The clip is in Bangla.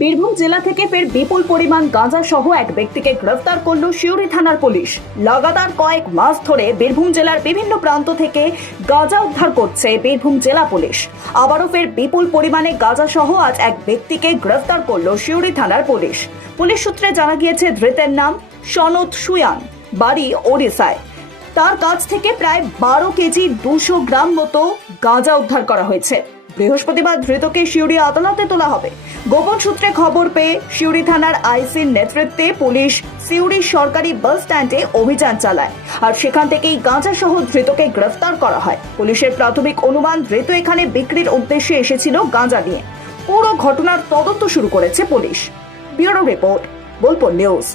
বীরভূম জেলা থেকে ফের বিপুল পরিমাণ গাঁজা সহ এক ব্যক্তিকে গ্রেফতার করল শিউরি থানার পুলিশ। লাগাতার কয়েক মাস ধরে বীরভূম জেলার বিভিন্ন প্রান্ত থেকে গাঁজা উদ্ধার করছে বীরভূম জেলা পুলিশ। আবারও ফের বিপুল পরিমাণে গাঁজা সহ আজ এক ব্যক্তিকে গ্রেফতার করল শিউরি থানার পুলিশ। পুলিশ সূত্রে জানা গিয়েছে, ধৃতের নাম সনদ সুয়ান, বাড়ি ওড়িশায়। তার কাছ থেকে প্রায় বারো কেজি দুশো গ্রাম মতো গাঁজা উদ্ধার করা হয়েছে। বৃহস্পতিবার ধৃতকে শিউরি আদালতে তোলা হবে। গোপন সূত্রে খবর পেয়ে শিউরি থানার আইসির নেতৃত্বে পুলিশ সিউড়ি সরকারি বাস স্ট্যান্ডে অভিযান চালায়। আর সেখান থেকেই গাঁজা সহ ধৃতকে গ্রেফতার করা হয়। পুলিশের প্রাথমিক অনুমান, ধৃত এখানে বিক্রির উদ্দেশ্যে এসেছিল গাঁজা নিয়ে। পুরো ঘটনার তদন্ত শুরু করেছে police. Bureau report, Bolpur news.